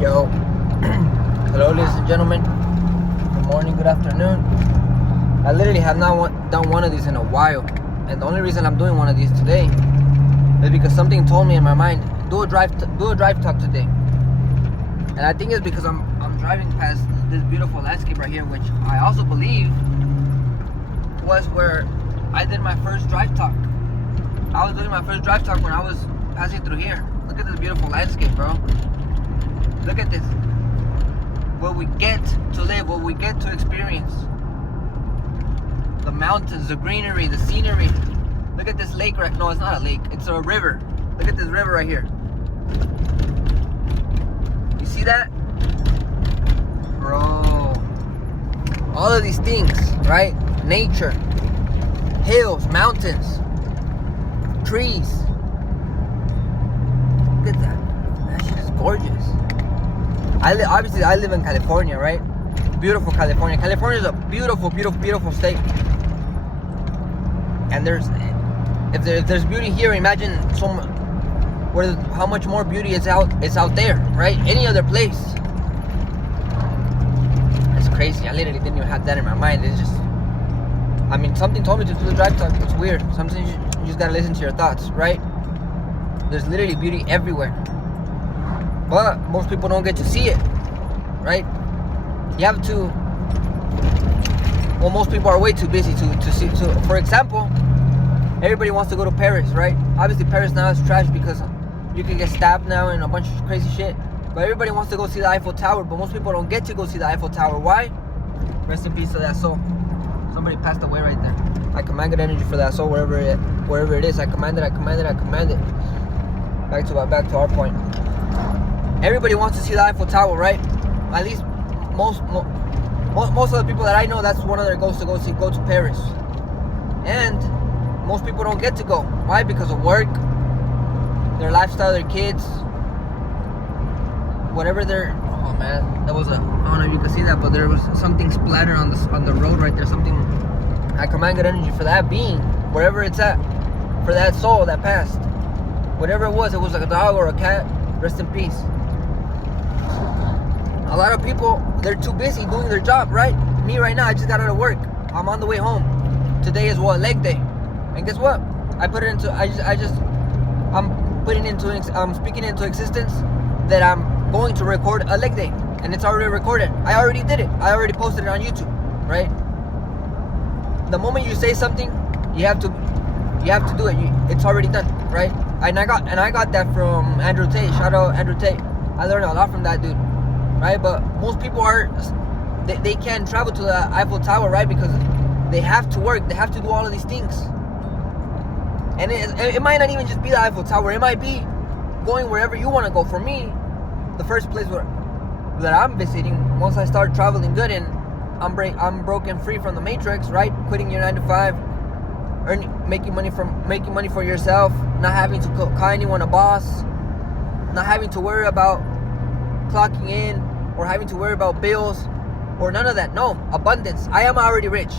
Yo, hello, ladies and gentlemen. Good morning, good afternoon. I literally have not done one of these in a while, and the only reason I'm doing one of these today is because something told me in my mind, do a drive talk today. And I think it's because I'm driving past this beautiful landscape right here, which I also believe was where I did my first drive talk. I was doing my first drive talk when I was passing through here. Look at this beautiful landscape, bro. Look at this. What we get to live, what we get to experience. The mountains, the greenery, the scenery. Look at this lake right. No, it's not a lake. It's a river. Look at this river right here. You see that? Bro. All of these things, right? Nature. Hills, mountains. Trees. Look at that. That shit is gorgeous. Obviously I live in California, right? Beautiful California. California is a beautiful, beautiful, beautiful state. And if there's beauty here, imagine how much more beauty is out there, right? Any other place. It's crazy. I literally didn't even have that in my mind. It's just, I mean, something told me to do the drive talk. It's weird. Sometimes you just gotta listen to your thoughts, right? There's literally beauty everywhere. But most people don't get to see it, right? You have to. Well, most people are way too busy to see. For example, everybody wants to go to Paris, right? Obviously, Paris now is trash because you can get stabbed now and a bunch of crazy shit. But everybody wants to go see the Eiffel Tower, but most people don't get to go see the Eiffel Tower. Why? Rest in peace to that soul. Somebody passed away right there. I command good energy for that soul wherever it is. I command it. Back to our point. Everybody wants to see the Eiffel Tower, right? At least most of the people that I know, that's one of their goals to go to Paris. And most people don't get to go. Why? Because of work, their lifestyle, their kids, whatever they're. Oh man, I don't know if you can see that, but there was something splattered on the road right there. Something. I command good energy for that being, wherever it's at, for that soul that passed. Whatever it was like a dog or a cat. Rest in peace. A lot of people, they're too busy doing their job, right? Me right now, I just got out of work. I'm on the way home. Today is leg day. And guess what? I'm speaking into existence that I'm going to record a leg day. And it's already recorded. I already did it. I already posted it on YouTube, right? The moment you say something, you have to do it. It's already done, right? And I got that from Andrew Tate. Shout out Andrew Tate. I learned a lot from that dude. Right, but most people they can't travel to the Eiffel Tower, right? Because they have to work, they have to do all of these things. And it might not even just be the Eiffel Tower. It might be going wherever you want to go. For me, the first place that I'm visiting, once I start traveling good and I'm broken free from the matrix, right? Quitting your 9 to 5, making money for yourself, not having to call anyone a boss, not having to worry about clocking in or having to worry about bills or none of that. No, abundance. I am already rich.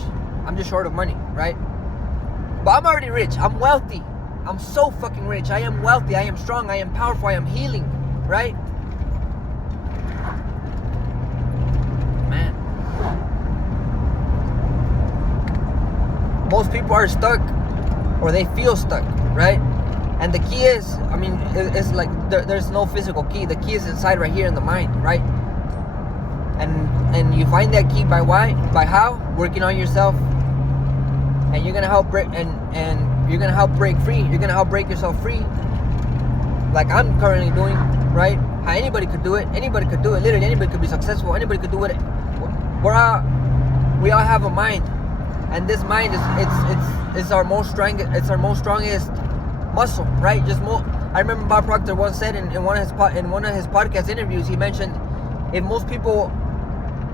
I'm just short of money, right? But I'm already rich. I'm wealthy. I'm so fucking rich. I am wealthy. I am strong. I am powerful. I am healing, right? Man. Most people are stuck or they feel stuck, right? And the key is, I mean, it's like there's no physical key. The key is inside right here in the mind, right? And you find that key by how? Working on yourself. And you're gonna help break and you're gonna help break free. You're gonna help break yourself free. Like I'm currently doing, right? How anybody could do it. Anybody could do it. Literally anybody could be successful. Anybody could do it. We all have a mind. And this mind it's our most strongest muscle, right? I remember Bob Proctor once said in one of his podcast interviews, he mentioned if most people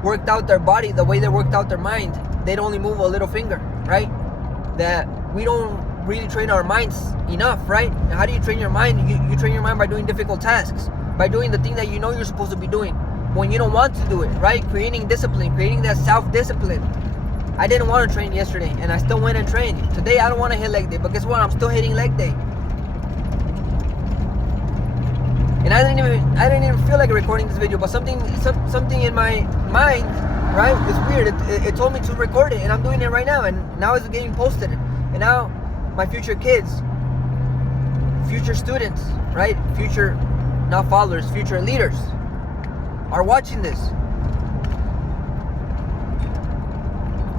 worked out their body the way they worked out their mind, they'd only move a little finger, right? That we don't really train our minds enough, right? And how do you train your mind? You train your mind by doing difficult tasks, by doing the thing that you know you're supposed to be doing when you don't want to do it, right? Creating discipline, creating that self-discipline. I didn't want to train yesterday, and I still went and trained. Today, I don't want to hit leg day, but guess what? I'm still hitting leg day. And I didn't even feel like like recording this video, but something in my mind, right, is weird. It told me to record it, and I'm doing it right now, and now it's getting posted. And now my future kids, future students, right, future, not followers, future leaders are watching this.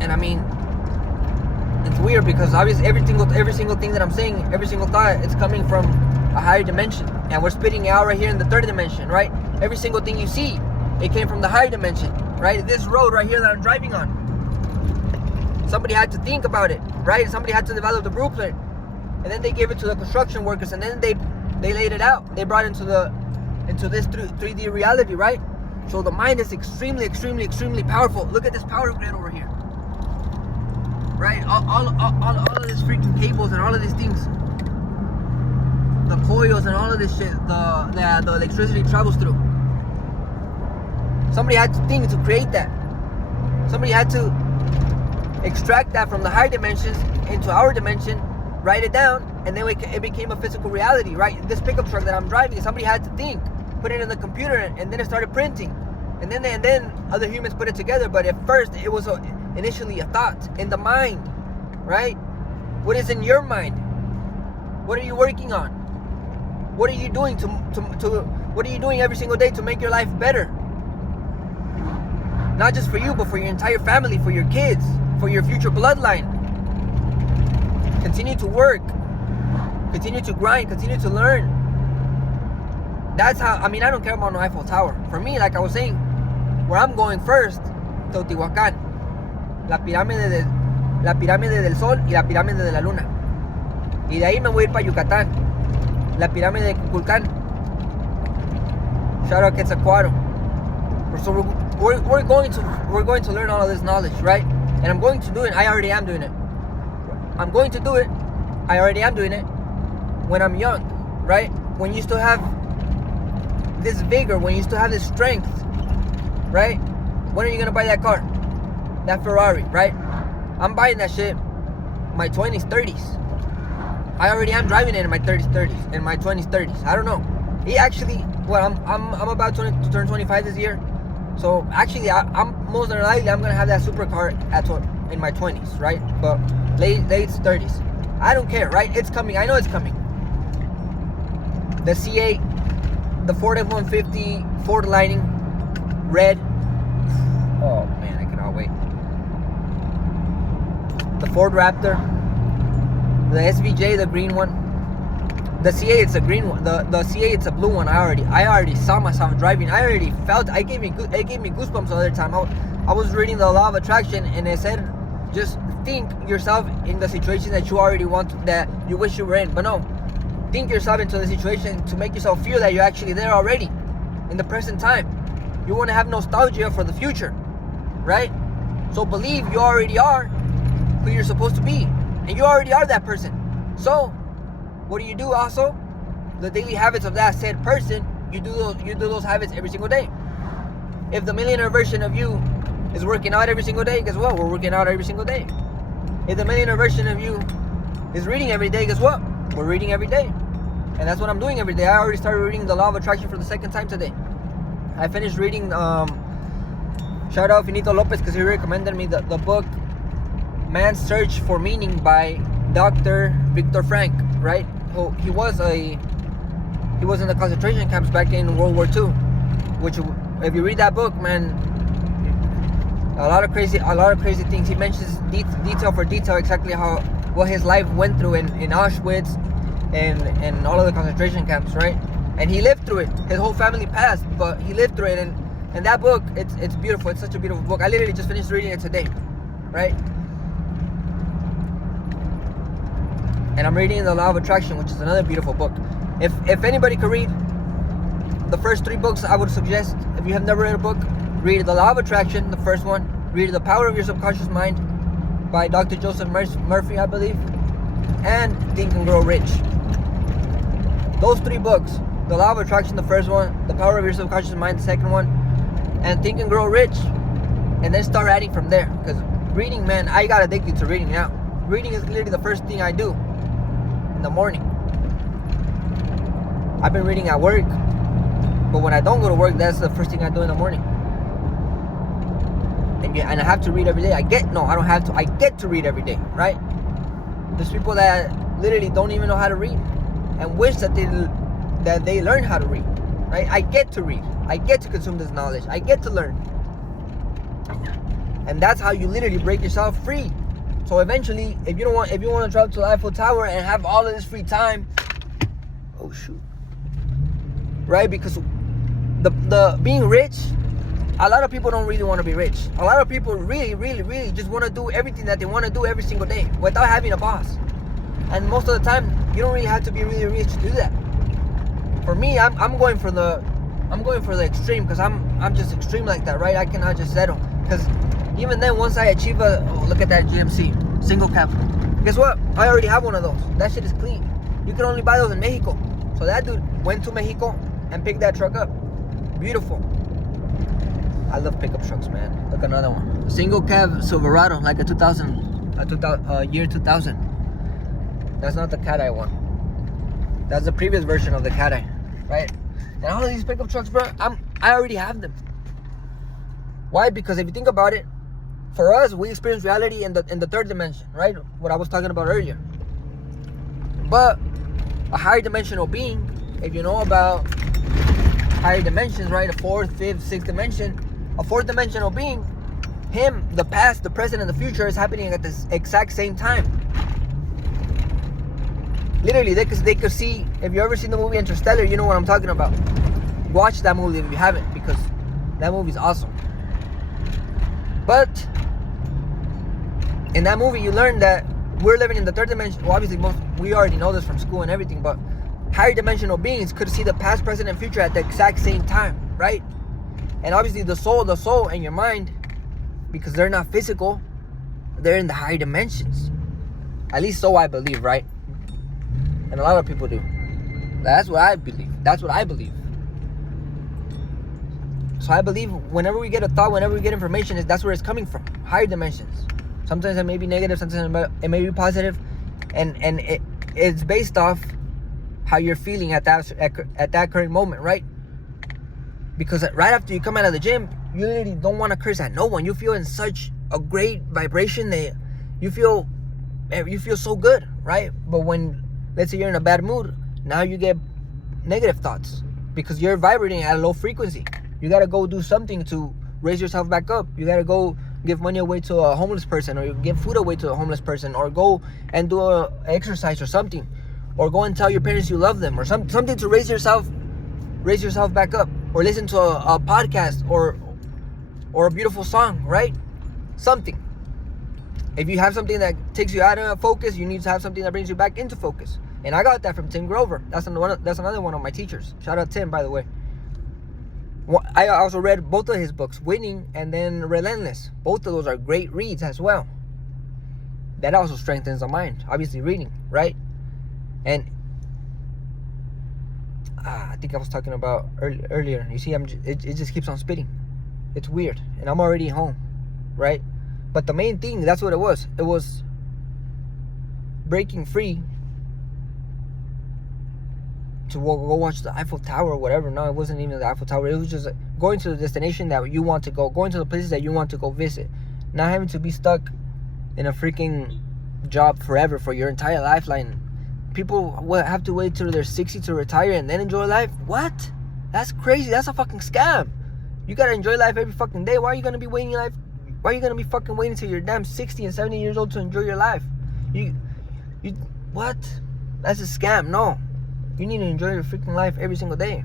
And I mean, it's weird because obviously every single thing that I'm saying, every single thought, it's coming from a higher dimension, and we're spitting it out right here in the third dimension, right? Every single thing you see, it came from the higher dimension, right? This road right here that I'm driving on, somebody had to think about it, right? Somebody had to develop the blueprint, and then they gave it to the construction workers, and then they laid it out. They brought it into this 3D reality, right? So the mind is extremely powerful. Look at this power grid over here, right? All of these freaking cables and all of these things, the coils and all of this shit, the electricity travels through. Somebody had to think to create that. Somebody had to extract that from the higher dimensions into our dimension, write it down, and then it became a physical reality, right? This pickup truck that I'm driving, somebody had to think, put it in the computer, and then it started printing, and then other humans put it together. But at first, it was initially a thought in the mind, right? What is in your mind? What are you working on? What are you doing what are you doing every single day to make your life better? Not just for you, but for your entire family, for your kids, for your future bloodline. Continue to work, continue to grind, continue to learn. That's how, I mean, I don't care about no Eiffel Tower. For me, like I was saying, where I'm going first, Teotihuacan, la pirámide del Sol y la pirámide de la Luna. Y de ahí me voy a ir para Yucatán, la pirámide de Kukulcán. Shout out Quetzalcoatl. So we're going to learn all of this knowledge, right? And I'm going to do it. I already am doing it. I'm going to do it. I already am doing it when I'm young, right? When you still have this vigor, when you still have this strength, right? When are you gonna buy that car? That Ferrari, right? I'm buying that shit my 20s, 30s. I already am driving it in my 30s, in my 20s, 30s. I don't know. He actually, well, I'm about to turn 25 this year. So actually, I'm most than likely I'm gonna have that supercar in my 20s, right? But late 30s. I don't care, right? It's coming. I know it's coming. The C8, the Ford F-150, Ford Lightning, red. Oh man, I cannot wait. The Ford Raptor, the SVJ, the green one. The C8, it's a green one. The C8, it's a blue one. I already saw myself driving. I already felt. It gave me goosebumps the other time. I was reading the Law of Attraction, and it said, just think yourself in the situation that you already want, that you wish you were in. But no, think yourself into the situation to make yourself feel that you're actually there already, in the present time. You want to have nostalgia for the future, right? So believe you already are who you're supposed to be, and you already are that person. So what do you do also? The daily habits of that said person, you do those habits every single day. If the millionaire version of you is working out every single day, guess what? We're working out every single day. If the millionaire version of you is reading every day, guess what? We're reading every day. And that's what I'm doing every day. I already started reading The Law of Attraction for the second time today. I finished reading, shout out Finito Lopez, because he recommended me the book Man's Search for Meaning by Dr. Viktor Frankl, right? He was in the concentration camps back in World War II, which, if you read that book, man, a lot of crazy things. He mentions detail for detail exactly what his life went through in Auschwitz and all of the concentration camps, right? And he lived through it. His whole family passed, but he lived through it. And that book, it's beautiful. It's such a beautiful book. I literally just finished reading it today, right? And I'm reading The Law of Attraction, which is another beautiful book. If anybody could read the first 3 books, I would suggest, if you have never read a book, read The Law of Attraction, the first one. Read The Power of Your Subconscious Mind by Dr. Joseph Murphy, I believe. And Think and Grow Rich. Those 3 books, The Law of Attraction, the first one, The Power of Your Subconscious Mind, the second one, and Think and Grow Rich. And then start adding from there. Because reading, man, I got addicted to reading now. Reading is literally the first thing I do in the morning. I've been reading at work. But when I don't go to work, that's the first thing I do in the morning. And I have to read every day. I don't have to. I get to read every day, right? There's people that literally don't even know how to read and wish that they learn how to read, right? I get to read. I get to consume this knowledge. I get to learn. And that's how you literally break yourself free. So eventually, if you want to travel to the Eiffel Tower and have all of this free time, oh shoot, right? Because the being rich, a lot of people don't really want to be rich. A lot of people really, really, really just want to do everything that they want to do every single day without having a boss. And most of the time, you don't really have to be really rich to do that. For me, I'm going for the extreme, because I'm just extreme like that, right? I cannot just settle, because even then, once I achieve look at that GMC single cab. Guess what? I already have one of those. That shit is clean. You can only buy those in Mexico. So that dude went to Mexico and picked that truck up. Beautiful. I love pickup trucks, man. Look, another one. Single cab Silverado, like a year 2000. That's not the Cat I want. That's the previous version of the Cat I, right? And all of these pickup trucks, bro, I already have them. Why? Because if you think about it, for us, we experience reality in the third dimension, right? What I was talking about earlier. But a higher dimensional being, if you know about higher dimensions, right? A fourth, fifth, sixth dimension, a fourth dimensional being, him, the past, the present, and the future is happening at the exact same time. Literally, they could see, if you ever seen the movie Interstellar, you know what I'm talking about. Watch that movie if you haven't, because that movie's awesome. But in that movie, you learn that we're living in the third dimension. Well, obviously, we already know this from school and everything, but higher dimensional beings could see the past, present, and future at the exact same time, right? And obviously, the soul and your mind, because they're not physical, they're in the higher dimensions. At least so I believe, right? And a lot of people do. That's what I believe. So I believe whenever we get a thought, whenever we get information, that's where it's coming from. Higher dimensions. Sometimes it may be negative, sometimes it may be positive, and it's based off how you're feeling at that current moment, right? Because right after you come out of the gym, you literally don't want to curse at no one. You feel in such a great vibration that you feel so good, right? But when, let's say, you're in a bad mood, now you get negative thoughts because you're vibrating at a low frequency. You gotta go do something to raise yourself back up. You gotta go give money away to a homeless person, or you give food away to a homeless person, or go and do a exercise or something, or go and tell your parents you love them, or something to raise yourself back up, or listen to a podcast or a beautiful song, right? Something. If you have something that takes you out of focus, you need to have something that brings you back into focus. And I got that from Tim Grover. That's another one of my teachers. Shout out Tim, by the way. I also read both of his books, Winning and then Relentless. Both of those are great reads as well. That also strengthens the mind. Obviously, reading, right? And I think I was talking about earlier. You see, it just keeps on spitting. It's weird, and I'm already home, right? But the main thing, that's what it was. It was breaking free to go watch the Eiffel Tower or whatever. No, it wasn't even the Eiffel Tower. It was just going to the destination that you want to go, going to the places that you want to go visit, not having to be stuck in a freaking job forever for your entire lifeline. People will have to wait till they're 60 to retire and then enjoy life. What? That's crazy. That's a fucking scam. You gotta enjoy life every fucking day. Why are you gonna be waiting life? Why are you gonna be fucking waiting till you're damn 60 and 70 years old to enjoy your life? You what? That's a scam. No. You need to enjoy your freaking life every single day.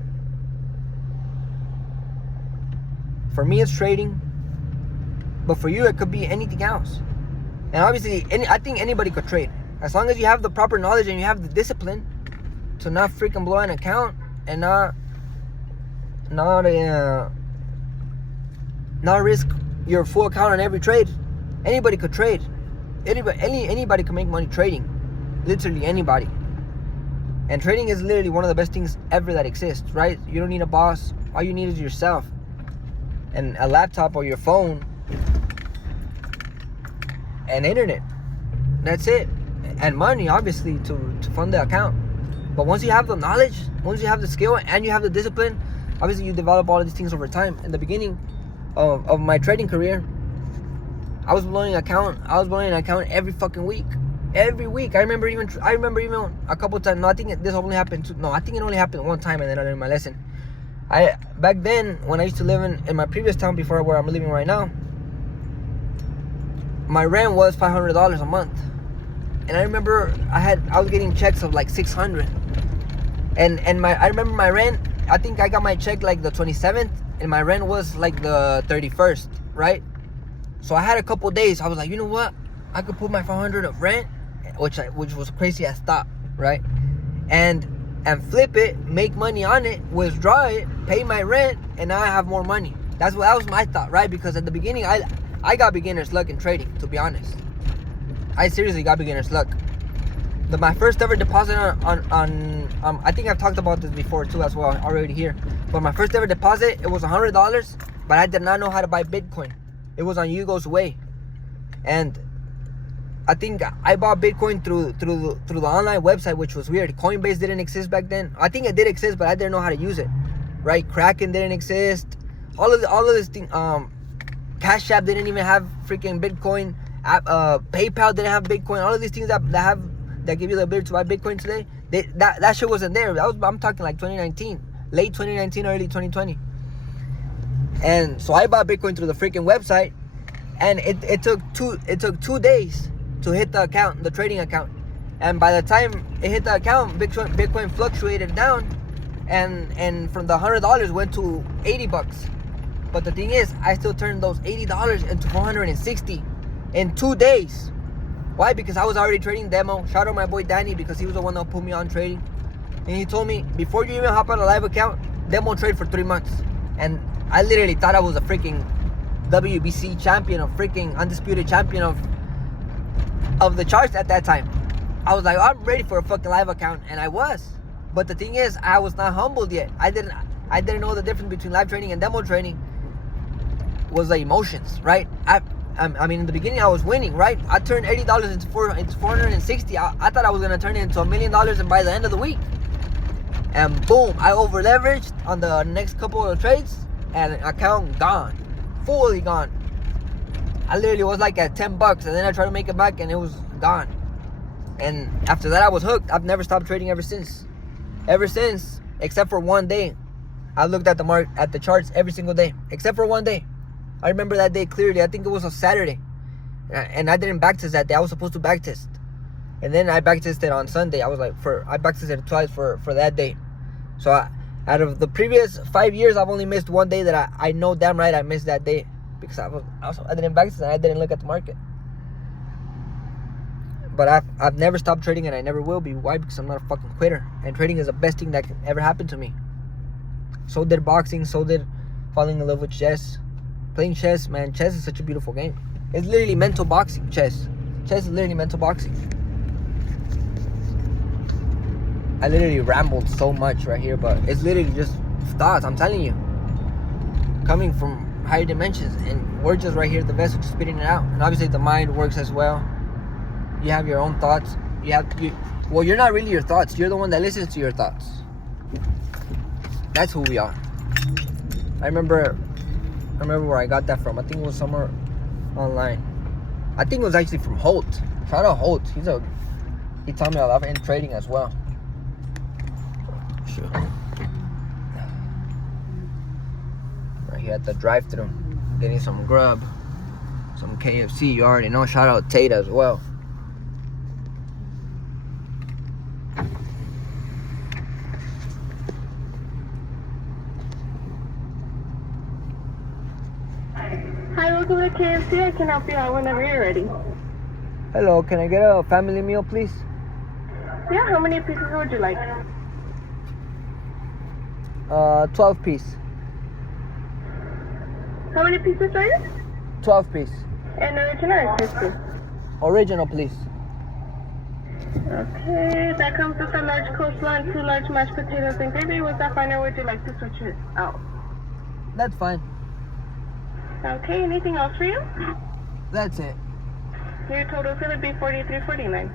For me, it's trading. But for you, it could be anything else. And obviously, I think anybody could trade. As long as you have the proper knowledge and you have the discipline to not freaking blow an account and not risk your full account on every trade. Anybody could trade. Anybody can make money trading. Literally anybody. And trading is literally one of the best things ever that exists, right? You don't need a boss. All you need is yourself and a laptop or your phone and internet. That's it. And money, obviously, to fund the account. But once you have the knowledge, once you have the skill, and you have the discipline obviously you develop all of these things over time. In the beginning of my trading career, I was blowing an account every fucking week. Every week. I remember even a couple times. No, I think this only happened I think it only happened one time, and then I learned my lesson. Back then, when I used to live in my previous town before where I'm living right now, my rent was $500 a month. And I remember I was getting checks of like $600. And I remember my rent, I think I got my check like the 27th, and my rent was like the 31st, right? So I had a couple days, I was like, you know what? I could put my $500 of rent, which was crazy as thought, right? And flip it, make money on it, withdraw it, pay my rent, and now I have more money. That was my thought, right? Because at the beginning, I got beginner's luck in trading, to be honest. I seriously got beginner's luck. My first ever deposit on I think I've talked about this before too as well already here. But my first ever deposit, it was $100, but I did not know how to buy Bitcoin. It was on Yugo's Way, and I think I bought Bitcoin through the online website, which was weird. Coinbase didn't exist back then. I think it did exist, but I didn't know how to use it. Right? Kraken didn't exist. All of this thing. Cash App didn't even have freaking Bitcoin. PayPal didn't have Bitcoin. All of these things that give you the ability to buy Bitcoin today, that shit wasn't there. I'm talking like 2019, late 2019, early 2020. And so I bought Bitcoin through the freaking website, and it took 2 days to hit the account, the trading account. And by the time it hit the account, Bitcoin fluctuated down, and from the $100 went to $80. But the thing is, I still turned those $80 into $460 in 2 days. Why? Because I was already trading demo. Shout out my boy Danny, because he was the one that put me on trading. And he told me, before you even hop on a live account, demo trade for 3 months. And I literally thought I was a freaking WBC champion, a freaking undisputed champion of the charts at that time. I was like, I'm ready for a fucking live account, and I was. But the thing is, I was not humbled yet. I didn't know the difference between live trading and demo trading was the emotions, right? I mean, in the beginning, I was winning, right? I turned $80 into 460. I thought I was gonna turn it into $1 million, and by the end of the week, and boom, I over leveraged on the next couple of trades, and account gone, fully gone. I literally was like at $10, and then I tried to make it back, and it was gone. And after that, I was hooked. I've never stopped trading ever since. Except for one day. I looked at the charts every single day, except for one day. I remember that day clearly. I think it was a Saturday, and I didn't backtest that day. I was supposed to backtest, and then I backtested on Sunday. I backtested twice for that day. So out of the previous 5 years, I've only missed one day that I know damn right I missed that day, because I didn't backtest and I didn't look at the market. But I've never stopped trading, and I never will be. Why? Because I'm not a fucking quitter, and trading is the best thing that can ever happen to me. So did boxing. So did falling in love with chess. Playing chess, man. Chess is such a beautiful game. It's literally mental boxing. Chess is literally mental boxing. I literally rambled so much right here, but it's literally just thoughts. I'm telling you, coming from higher dimensions, and we're just right here, the vessel, just spitting it out. And obviously, the mind works as well. You have your own thoughts. Well, you're not really your thoughts. You're the one that listens to your thoughts. That's who we are. I remember where I got that from. I think it was somewhere online. I think it was actually from Holt. Shout out Holt. He taught me a lot in trading as well. Sure. Right here at the drive-thru, getting some grub, some KFC. You already know. Shout out Tate as well. Hi, welcome to KFC. I can help you out whenever you're ready. Hello, can I get a family meal, please? Yeah, how many pieces would you like? 12 piece. How many pieces are you? 12 piece. And original or crispy? Original, please. Okay, that comes with a large coleslaw and 2 large mashed potatoes and gravy. Was that fine, or would you like to switch it out? That's fine. Okay, anything else for you? That's it. Your total is going to be $43.49.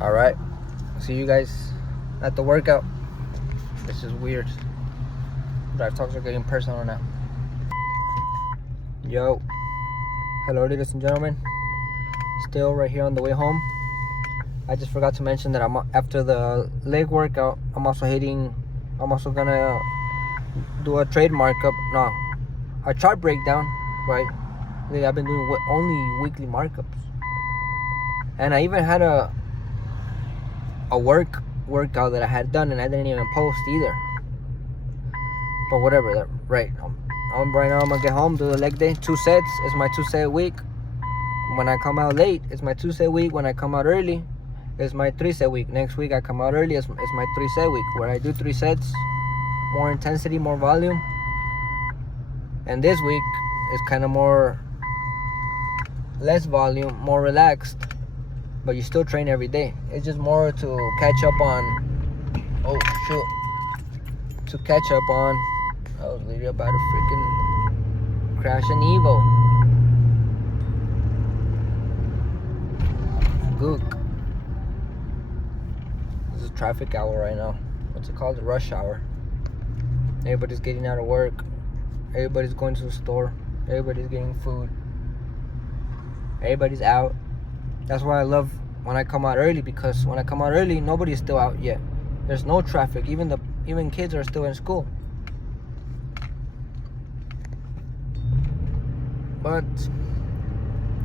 All right. See you guys at the workout. This is weird. Drive talks are getting personal now. Yo. Hello, ladies and gentlemen. Still right here on the way home. I just forgot to mention that after the leg workout, I'm also gonna do a trade markup. No, a chart breakdown, right? I've been doing only weekly markups. And I even had a workout that I had done and I didn't even post either. But whatever, right. Right now I'm gonna get home, do the leg day, 2 sets. It's my 2 set week. When I come out late, it's my 2 set week. When I come out early, it's my 3 set week. Next week I come out early, it's my 3 set week, where I do 3 sets, more intensity, more volume. And this week is kind of less volume, more relaxed, but you still train every day. It's just more to catch up on. Oh shoot! To catch up on. I was literally about to freaking crash an Evo. Gook. This is traffic hour right now. What's it called? Rush hour. Everybody's getting out of work. Everybody's going to the store. Everybody's getting food. Everybody's out. That's why I love when I come out early, because when I come out early, nobody's still out yet. There's no traffic. Even kids are still in school. But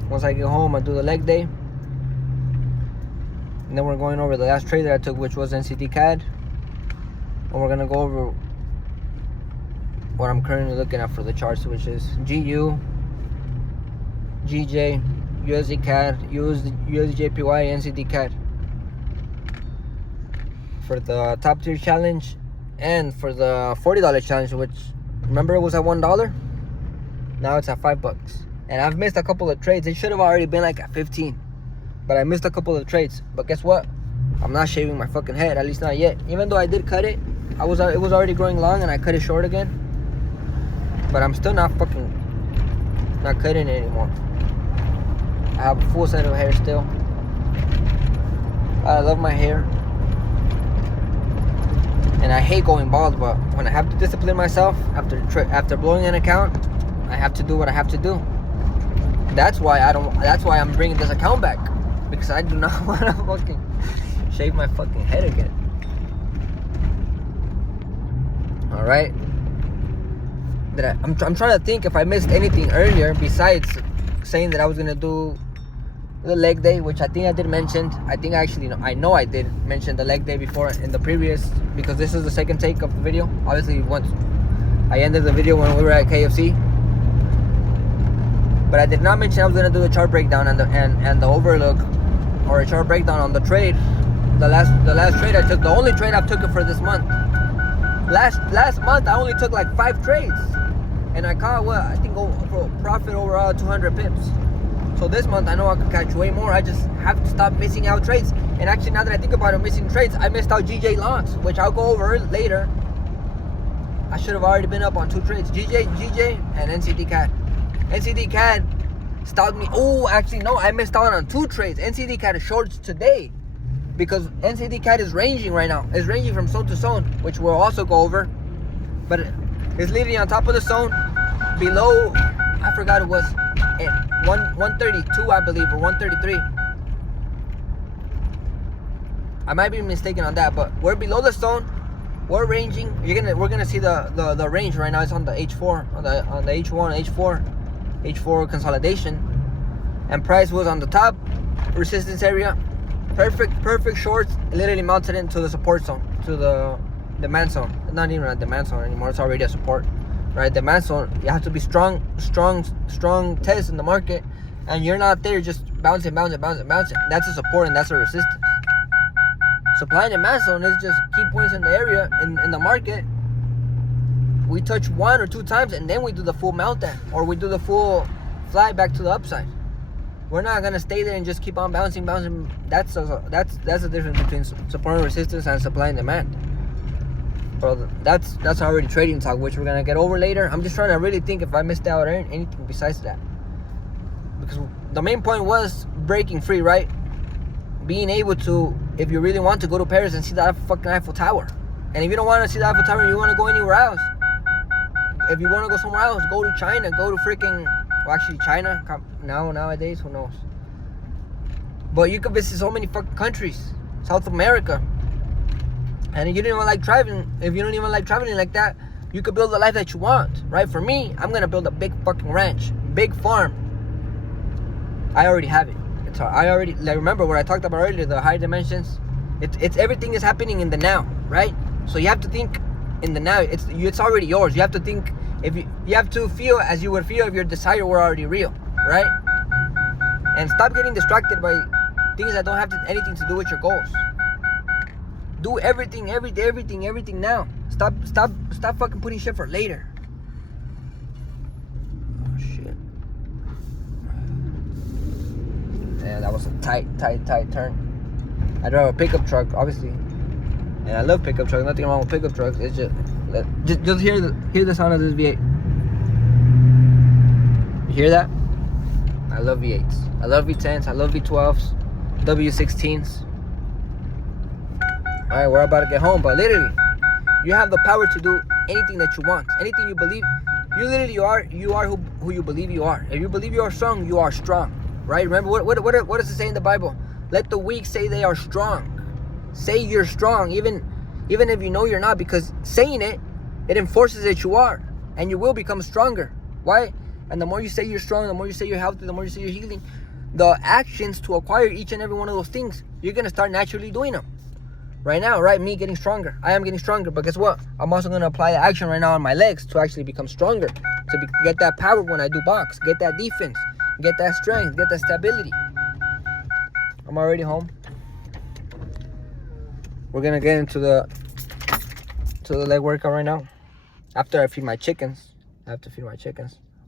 once I get home, I do the leg day. And then we're going over the last trade that I took, which was NCD CAD. And we're going to go over what I'm currently looking at for the charts, which is GU, GJ, USD CAD, USD JPY, NCD CAD. For the top tier challenge and for the $40 challenge, which, remember, it was at $1? Now it's at $5. And I've missed a couple of trades. It should have already been like at 15. But I missed a couple of trades. But guess what? I'm not shaving my fucking head, at least not yet. Even though I did cut it, it was already growing long and I cut it short again. But I'm still not cutting it anymore. I have a full set of hair still. I love my hair. And I hate going bald, but when I have to discipline myself after blowing an account, I have to do what I have to do. That's why I'm bringing this account back, because I do not want to fucking shave my fucking head again. All right. I'm trying to think if I missed anything earlier besides saying that I was gonna do the leg day, which I think I did mention. I know I did mention the leg day before in the previous, because this is the second take of the video. Obviously, once I ended the video when we were at KFC. But I did not mention I was gonna do the chart breakdown and the overlook, or a chart breakdown on the trade. The last trade I took, the only trade I've taken for this month. Last month I only took like 5 trades, and I caught profit over 200 pips. So this month I know I could catch way more. I just have to stop missing out trades. And actually, now that I think about it, missing trades, I missed out GJ longs, which I'll go over later. I should have already been up on 2 trades, GJ and NCD CAD. NCD CAD stopped me. Oh, actually no, I missed out on 2 trades. NCD CAD is shorts today, because NCD CAD is ranging right now. It's ranging from zone to zone, which we'll also go over. But it's literally on top of the zone, below, I forgot it was 132, I believe, or 133. I might be mistaken on that, but we're below the zone. We're ranging. We're gonna see the range right now. It's on the H4, on the H1, H4 consolidation, and price was on the top resistance area. Perfect shorts. Literally mounted into the support zone, to the demand zone. Not even a demand zone anymore. It's already a support, right? Demand zone. You have to be strong test in the market, and you're not there just bouncing. That's a support and that's a resistance. Supply and demand zone is just key points in the area in the market. We touch 1 or 2 times and then we do the full meltdown, or we do the full fly back to the upside. We're not gonna stay there and just keep on bouncing. That's the difference between support and resistance and supply and demand. Bro, that's already trading talk, which we're gonna get over later. I'm just trying to really think if I missed out on anything besides that, because the main point was breaking free, right? Being able to if you really want to go to Paris and see the fucking Eiffel Tower. And if you don't want to see the Eiffel Tower and you want to go anywhere else, if you want to go somewhere else, go to China, go to freaking, well, actually China, nowadays, who knows. But you can visit so many fucking countries, South America. And if you don't even like traveling, like that, you could build the life that you want, right? For me, I'm going to build a big fucking ranch, big farm. I already have it. Remember what I talked about earlier, the higher dimensions. It's everything is happening in the now, right? So you have to think in the now. It's already yours. You have to think, you have to feel as you would feel if your desire were already real, right? And stop getting distracted by things that don't have anything to do with your goals. Do everything now. Stop fucking putting shit for later. Oh shit. Yeah, that was a tight turn. I drive a pickup truck, obviously. And I love pickup trucks. Nothing wrong with pickup trucks. It's just hear the sound of this V8. You hear that? I love V8s. I love V10s. I love V12s. W16s. Alright, we're about to get home, but literally, you have the power to do anything that you want. Anything you believe. You literally are who you believe you are. If you believe you are strong, you are strong. Right? Remember what does it say in the Bible? Let the weak say they are strong. Say you're strong, even if you know you're not, because saying it enforces that you are, and you will become stronger. Why? And the more you say you're strong, the more you say you're healthy, the more you say you're healing, the actions to acquire each and every one of those things, you're gonna start naturally doing them. Right now, right? Me getting stronger. I am getting stronger, but guess what? I'm also gonna apply the action right now on my legs to actually become stronger, get that power when I do box, get that defense, get that strength, get that stability. I'm already home. We're gonna get into the leg workout right now. After I feed my chickens, I'll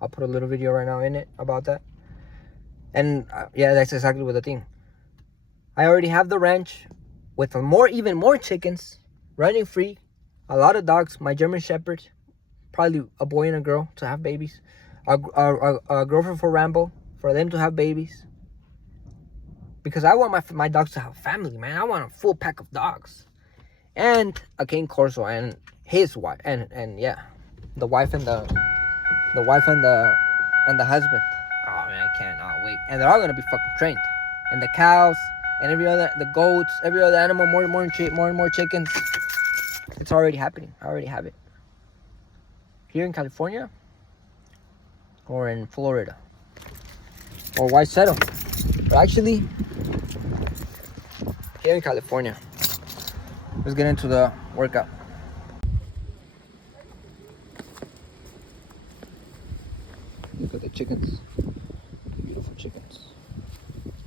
put a little video right now in it about that. And yeah, that's exactly what the thing. I already have the ranch with even more chickens running free, a lot of dogs, my German Shepherds, probably a boy and a girl to have babies, a girlfriend for Rambo, for them to have babies. Because I want my dogs to have family, man. I want a full pack of dogs. And a Cane Corso and his wife and yeah, the wife and the husband. Oh man, I cannot wait. And they're all gonna be fucking trained. And the cows and the goats, every other animal, more and more chickens. It's already happening. I already have it. Here in California or in Florida or White Settle. But actually, here in California. Let's get into the workout. Look at the chickens. Beautiful chickens.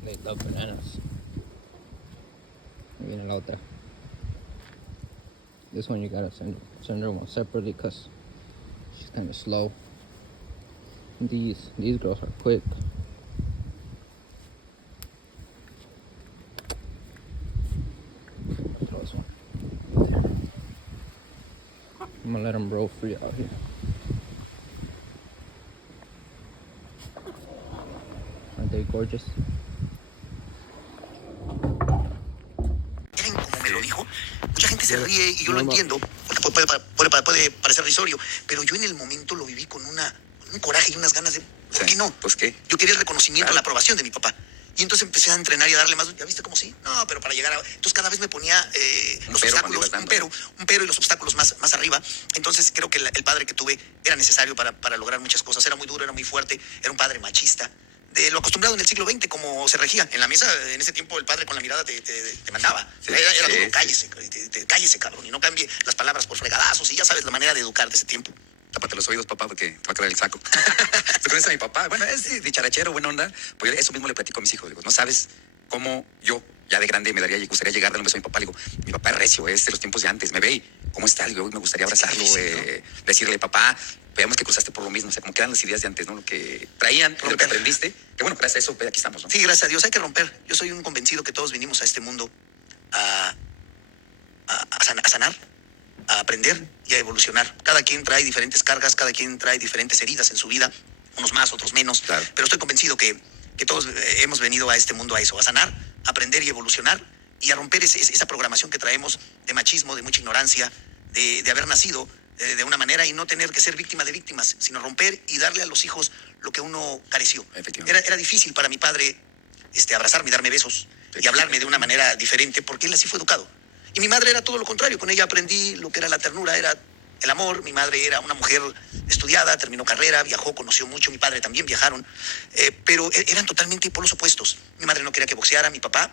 They love bananas. Viene la otra. This one you gotta send her one separately because she's kind of slow. These girls are quick. I'm gonna let them roll free out here. Aren't they gorgeous? Como me lo dijo, mucha gente se ríe y yo lo entiendo, porque puede parecer risorio, pero yo en el momento lo viví con un coraje y unas ganas de, ¿por qué no? Pues qué. Yo quería el reconocimiento, la aprobación de mi papá. Y entonces empecé a entrenar y a darle más. ¿Ya viste cómo sí? No, pero para llegar a... Entonces cada vez me ponía los obstáculos, un pero y los obstáculos más arriba. Entonces creo que el padre que tuve era necesario para lograr muchas cosas. Era muy duro, era muy fuerte, era un padre machista. De lo acostumbrado en el siglo XX, como se regía. En la mesa, en ese tiempo, el padre con la mirada te mandaba. Sí, era duro, cállese, cabrón. Y no cambie las palabras por fregadazos. Y ya sabes la manera de educar de ese tiempo. Tápate los oídos, papá, porque te va a quedar el saco. ¿Tú conoces a mi papá? Bueno, es dicharachero, buena onda. Pues eso mismo le platico a mis hijos. Digo, no sabes cómo yo, ya de grande, me gustaría llegar de un beso a mi papá. Le digo, mi papá es recio, es de los tiempos de antes. Me ve y, ¿cómo está? Le digo, me gustaría abrazarlo, sí, ¿no? Decirle, papá, veamos que cruzaste por lo mismo. O sea, como que eran las ideas de antes, ¿no? Lo que traían, lo que aprendiste. Que bueno, gracias a eso, aquí estamos, ¿no? Sí, gracias a Dios, hay que romper. Yo soy un convencido que todos vinimos a este mundo a sanar, a aprender y a evolucionar. Cada quien trae diferentes cargas, cada quien trae diferentes heridas en su vida, unos más, otros menos, claro. Pero estoy convencido que todos hemos venido a este mundo a eso, a sanar, a aprender y evolucionar y a romper esa programación que traemos de machismo, de mucha ignorancia, de haber nacido de una manera y no tener que ser víctima de víctimas, sino romper y darle a los hijos lo que uno careció. Era difícil para mi padre abrazarme y darme besos y hablarme de una manera diferente porque él así fue educado. Y mi madre era todo lo contrario, con ella aprendí lo que era la ternura, era el amor. Mi madre era una mujer estudiada, terminó carrera, viajó, conoció mucho, mi padre también viajaron, pero eran totalmente polos opuestos. Mi madre no quería que boxeara, mi papá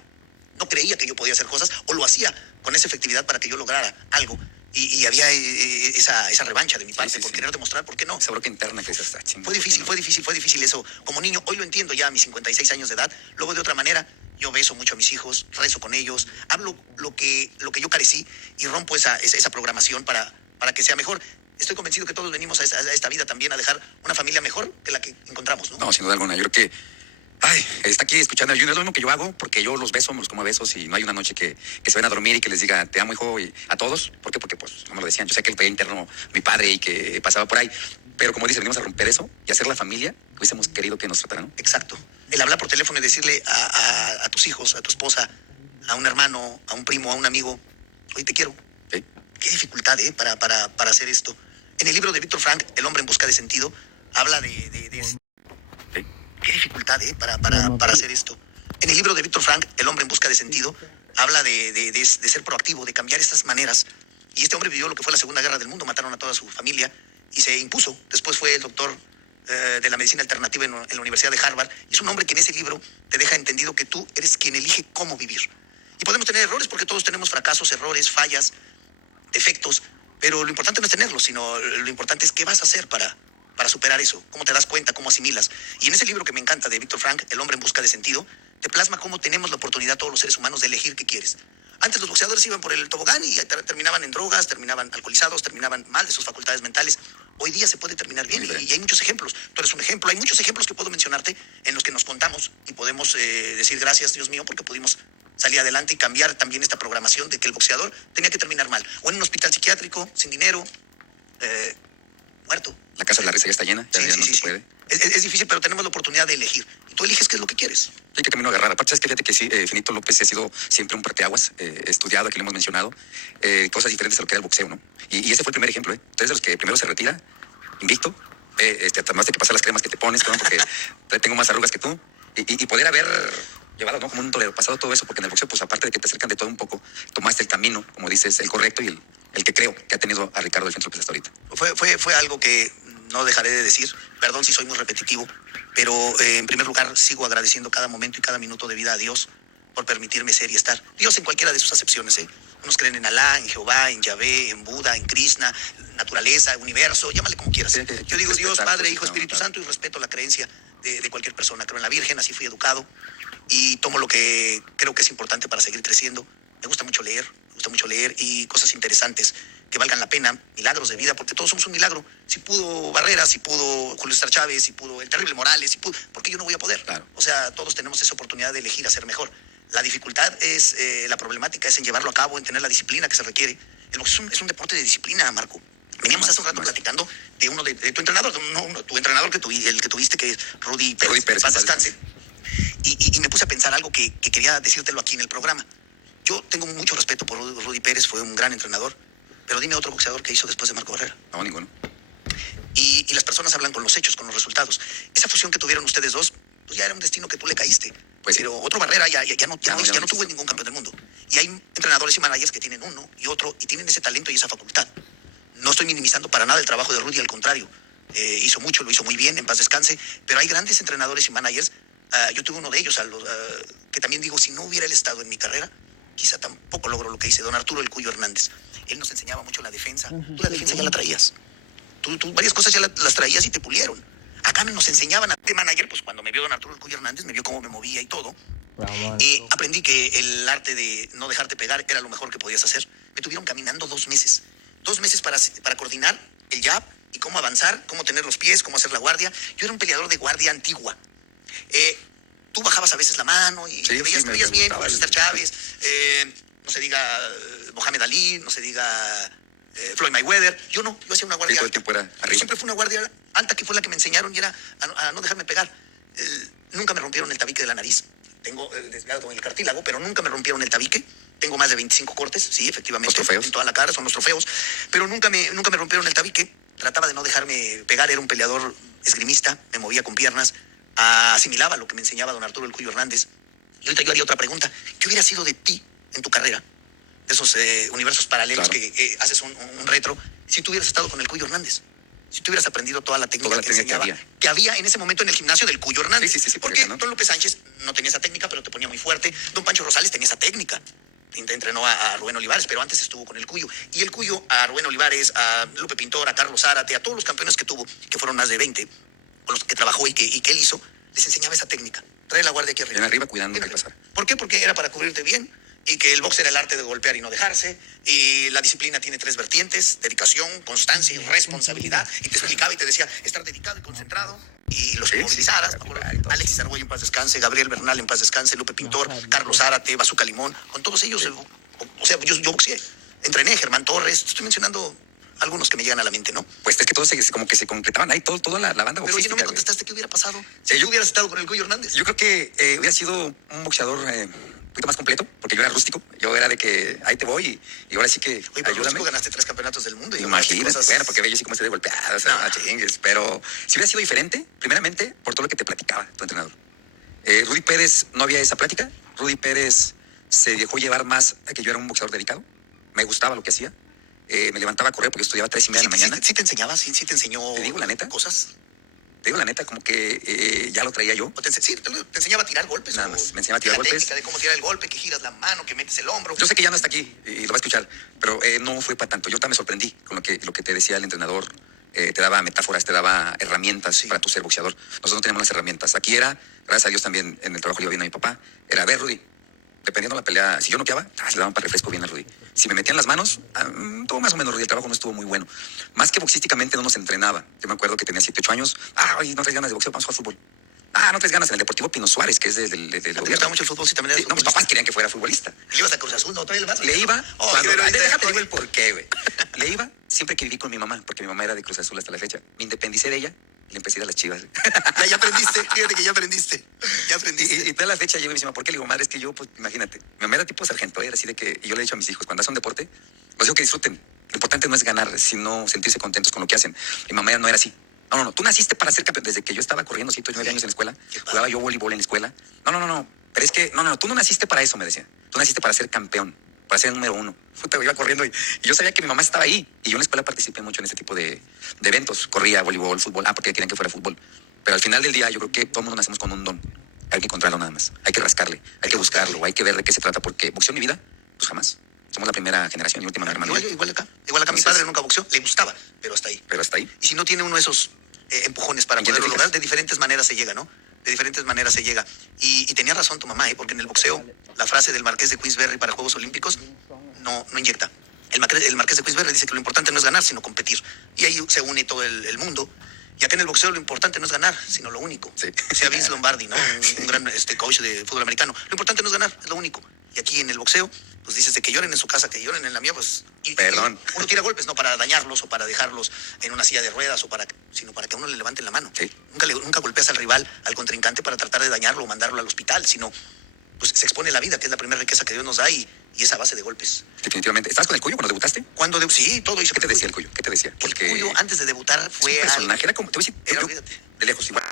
no creía que yo podía hacer cosas o lo hacía con esa efectividad para que yo lograra algo. Y había esa revancha de mi parte por querer demostrar por qué no. Esa broca interna que está fue difícil eso como niño. Hoy lo entiendo ya a mis 56 años de edad. Luego de otra manera, yo beso mucho a mis hijos, rezo con ellos, hablo lo que yo carecí y rompo esa programación para que sea mejor. Estoy convencido que todos venimos a esta vida también a dejar una familia mejor que la que encontramos, ¿no? No, sin duda alguna. Yo creo que está aquí escuchando a Junior, es lo mismo que yo hago, porque yo los beso, me los como a besos y no hay una noche que se vayan a dormir y que les diga, te amo, hijo, y a todos. ¿Por qué? Porque pues no me lo decían. Yo sé que el pequeño interno, mi padre y que pasaba por ahí, pero como dice, venimos a romper eso y hacer la familia que hubiésemos querido que nos trataran, ¿no? Exacto. El hablar por teléfono y decirle a tus hijos, a tu esposa, a un hermano, a un primo, a un amigo, hoy te quiero. Sí. Qué dificultad, para hacer esto. En el libro de Víctor Frank, El hombre en busca de sentido, habla de Sí. qué dificultad, para hacer esto. En el libro de Víctor Frank, El hombre en busca de sentido, habla de ser proactivo, de cambiar estas maneras. Y este hombre vivió lo que fue la Segunda Guerra del Mundo, mataron a toda su familia y se impuso. Después fue el doctor de la medicina alternativa en la Universidad de Harvard. Y es un hombre que en ese libro te deja entendido que tú eres quien elige cómo vivir. Y podemos tener errores porque todos tenemos fracasos, errores, fallas, defectos, pero lo importante no es tenerlos, sino lo importante es qué vas a hacer para superar eso, cómo te das cuenta, cómo asimilas. Y en ese libro que me encanta de Víctor Frank, El hombre en busca de sentido, te plasma cómo tenemos la oportunidad todos los seres humanos de elegir qué quieres. Antes los boxeadores iban por el tobogán y terminaban en drogas, terminaban alcoholizados, terminaban mal de sus facultades mentales. Hoy día se puede terminar bien y hay muchos ejemplos. Tú eres un ejemplo, hay muchos ejemplos que puedo mencionarte en los que nos contamos y podemos decir gracias, Dios mío, porque pudimos salir adelante y cambiar también esta programación de que el boxeador tenía que terminar mal. O en un hospital psiquiátrico, sin dinero, muerto. La casa de la risa ya está llena, ya no se puede. Es difícil, pero tenemos la oportunidad de elegir. Y tú eliges qué es lo que quieres. Hay que camino a agarrar. Aparte, sabes que fíjate que sí, Finito López ha sido siempre un parteaguas, estudiado, aquí lo hemos mencionado, cosas diferentes a lo que era el boxeo, ¿no? Y ese fue el primer ejemplo, ¿eh? Entonces, de los que primero se retira, invicto, además de que pasar las cremas que te pones, cabrón, porque tengo más arrugas que tú, y poder haber llevado, ¿no? Como un torero, pasado todo eso, porque en el boxeo, pues aparte de que te acercan de todo un poco, tomaste el camino, como dices, el correcto y el que creo que ha tenido a Ricardo del Finito López hasta ahorita. Fue algo que no dejaré de decir, perdón si soy muy repetitivo, pero en primer lugar sigo agradeciendo cada momento y cada minuto de vida a Dios por permitirme ser y estar. Dios en cualquiera de sus acepciones, ¿eh? Unos creen en Alá, en Jehová, en Yahvé, en Buda, en Krishna, naturaleza, universo, llámale como quieras. Sí, yo digo Dios, respetar, Padre, pues, Hijo, no, Espíritu claro. Santo y respeto la creencia de cualquier persona. Creo en la Virgen, así fui educado y tomo lo que creo que es importante para seguir creciendo. Me gusta mucho leer y cosas interesantes que valgan la pena, milagros de vida, porque todos somos un milagro. Si pudo Barrera, si pudo Julio César Chávez, si pudo el terrible Morales, ¿por qué yo no voy a poder? Claro. O sea, todos tenemos esa oportunidad de elegir hacer mejor. La dificultad es, la problemática es en llevarlo a cabo, en tener la disciplina que se requiere. El boxeo es un deporte de disciplina, Marco. Veníamos hace un rato platicando de uno de tu entrenador, tu entrenador el que tuviste, que es Rudy Pérez, paz descanse. Y me puse a pensar algo que quería decírtelo aquí en el programa. Yo tengo mucho respeto por Rudy Pérez, fue un gran entrenador, pero dime otro boxeador que hizo después de Marco Barrera. No, ninguno. Y las personas hablan con los hechos, con los resultados. Esa fusión que tuvieron ustedes dos, pues ya era un destino que tú le caíste. Pues pero otro Barrera ya no tuvo ningún campeón del mundo. Y hay entrenadores y managers que tienen uno y otro y tienen ese talento y esa facultad. No estoy minimizando para nada el trabajo de Rudy, al contrario. Hizo mucho, lo hizo muy bien, en paz descanse. Pero hay grandes entrenadores y managers. Yo tuve uno de ellos, que también digo, si no hubiera él estado en mi carrera, quizá tampoco logro lo que hice don Arturo El Cuyo Hernández. Él nos enseñaba mucho la defensa. Tú la defensa ya la traías. Tú varias cosas ya las traías y te pulieron. Acá nos enseñaban a de manager, pues cuando me vio don Arturo El Cuyo Hernández, me vio cómo me movía y todo. Aprendí que el arte de no dejarte pegar era lo mejor que podías hacer. Me tuvieron caminando 2 meses. 2 meses para coordinar el jab y cómo avanzar, cómo tener los pies, cómo hacer la guardia. Yo era un peleador de guardia antigua. Tú bajabas a veces la mano y te veías bien, Julio César Chávez, no se diga Mohamed Ali, no se diga Floyd Mayweather. Yo no, yo hacía una guardia alta. Yo siempre fue una guardia alta que fue la que me enseñaron y era a no dejarme pegar. Nunca me rompieron el tabique de la nariz. tengo desviado el cartílago, pero nunca me rompieron el tabique. Tengo más de 25 cortes, sí, efectivamente. Los trofeos. En toda la cara, son los trofeos. Pero nunca me rompieron el tabique. Trataba de no dejarme pegar, era un peleador esgrimista, me movía con piernas, asimilaba lo que me enseñaba don Arturo El Cuyo Hernández. Y ahorita yo haría otra pregunta. ¿Qué hubiera sido de ti en tu carrera? De esos universos paralelos, claro, que haces un retro, si tú hubieras estado con el Cuyo Hernández. Si tú hubieras aprendido toda la técnica que enseñaba, que había en ese momento en el gimnasio del Cuyo Hernández. Sí, porque ¿no? don López Sánchez no tenía esa técnica, pero te ponía muy fuerte. Don Pancho Rosales tenía esa técnica. Entrenó a Rubén Olivares, pero antes estuvo con el Cuyo. Y el Cuyo a Rubén Olivares, a Lupe Pintor, a Carlos Zárate, a todos los campeones que tuvo, que fueron más de 20, con los que trabajó y que él hizo, les enseñaba esa técnica. Trae la guardia aquí arriba. En arriba cuidando que pasara. ¿Por qué? Porque era para cubrirte bien, y que el box era el arte de golpear y no dejarse, y la disciplina tiene 3 vertientes: dedicación, constancia y responsabilidad. Y te explicaba y te decía estar dedicado y concentrado, y los que movilizaras. Alexis Argüello en paz descanse, Gabriel Bernal en paz descanse, Lupe Pintor, Carlos Zárate, Bazooka Limón, con todos ellos, o sea, yo boxeé, entrené, Germán Torres, estoy mencionando algunos que me llegan a la mente, ¿no? Pues es que todos como que se completaban ahí, toda la banda Pero oye, boxística. no me contestaste qué hubiera pasado si tú hubieras estado con el Cuyo Hernández. Yo creo que hubiera sido un boxeador un poquito más completo, porque yo era rústico. Yo era de que ahí te voy y ahora sí que Oye, pero ayúdame. rústico, ganaste 3 campeonatos del mundo. Y Imagínate, cosas... bueno, porque ve yo sí como estoy de golpeado, o sea, No. chingues. Pero si hubiera sido diferente, primeramente, por todo lo que te platicaba tu entrenador. Rudy Pérez, no había esa plática. Rudy Pérez se dejó llevar más a que yo era un boxeador dedicado. Me gustaba lo que hacía. Me levantaba a correr porque yo estudiaba 3:30 de la mañana. ¿Sí te enseñaba? ¿Sí te enseñó? ¿Te digo la neta? Cosas. Te digo la neta, como que ya lo traía yo. ¿Te enseñaba a tirar golpes? Nada más, me enseñaba a tirar golpes. La técnica de cómo tirar el golpe, que giras la mano, que metes el hombro. Yo sé que ya no está aquí y lo va a escuchar, pero no fue para tanto. Yo también me sorprendí con lo que te decía el entrenador. Te daba metáforas, te daba herramientas para tu ser boxeador. Nosotros no teníamos las herramientas. Aquí era, gracias a Dios también, en el trabajo le iba bien a mi papá, era, a ver, Rudy, dependiendo de la pelea, si yo noqueaba, se le daban para refresco bien a Rudy. Si me metían las manos, todo más o menos, Rudy, el trabajo no estuvo muy bueno. Más que boxísticamente no nos entrenaba. Yo me acuerdo que tenía 7, 8 años. Ay, no traes ganas de boxeo, vamos a jugar fútbol. No traes ganas en el Deportivo Pino Suárez, que es del ¿Te gobierno. gustaba mucho el fútbol? Sí, también Sí, no, mis papás querían que fuera futbolista. ¿Le ibas a Cruz Azul? ¿No? ¿Todavía le vas? Le iba, déjate digo el por porqué, güey. Le iba siempre que viví con mi mamá, porque mi mamá era de Cruz Azul hasta la fecha. Me independicé de ella y le empecé a ir a las Chivas. Ya aprendiste, fíjate que ya aprendiste. Ya aprendiste. Y toda la fecha llego y me dice, ¿por qué? Le digo, madre, es que yo, pues, imagínate, mi mamá era tipo sargento, era así de que, y yo le he dicho a mis hijos, cuando hacen deporte, los digo que disfruten. Lo importante no es ganar, sino sentirse contentos con lo que hacen. Mi mamá no era así. No, tú naciste para ser campeón. Desde que yo estaba corriendo 7 o 9 años en la escuela, jugaba yo voleibol en la escuela. No, pero es que, tú no naciste para eso, me decía. Tú naciste para ser campeón, para ser el número 1. Puta, iba corriendo y yo sabía que mi mamá estaba ahí. Y yo en la escuela participé mucho en ese tipo de eventos. Corría voleibol, fútbol, porque querían que fuera fútbol. Pero al final del día yo creo que todo el mundo nacemos con un don. Hay que encontrarlo nada más. Hay que rascarle, hay que buscarlo, hay que ver de qué se trata. Porque boxeo en mi vida, pues jamás. Somos la primera generación y última hermana. Igual acá. Mi padre nunca boxeó, le gustaba, pero hasta ahí. Y si no tiene uno de esos empujones para poderlo lograr, de diferentes maneras se llega, ¿no? De diferentes maneras se llega. Y tenía razón tu mamá, porque en el boxeo, la frase del Marqués de Queensberry para Juegos Olímpicos no inyecta. El Marqués de Queensberry dice que lo importante no es ganar, sino competir. Y ahí se une todo el mundo. Y acá en el boxeo lo importante no es ganar, sino lo único. Sí. O sea, Vince Lombardi, ¿no? Un gran coach de fútbol americano. Lo importante no es ganar, es lo único. Y aquí en el boxeo, pues dices de que lloren en su casa, que lloren en la mía, pues... Perdón. Uno tira golpes no para dañarlos o para dejarlos en una silla de ruedas, sino para que a uno le levanten la mano. Sí. Nunca golpeas al rival, al contrincante, para tratar de dañarlo o mandarlo al hospital, sino pues se expone la vida, que es la primera riqueza que Dios nos da, y es a base de golpes. Definitivamente. ¿Estabas con el Cuyo cuando debutaste? Sí, todo hizo. ¿Qué te decía el Cuyo? ¿Qué te decía? El Cuyo, antes de debutar, fue un personaje, era como, te voy a decir, Era, yo, fíjate. de lejos igual.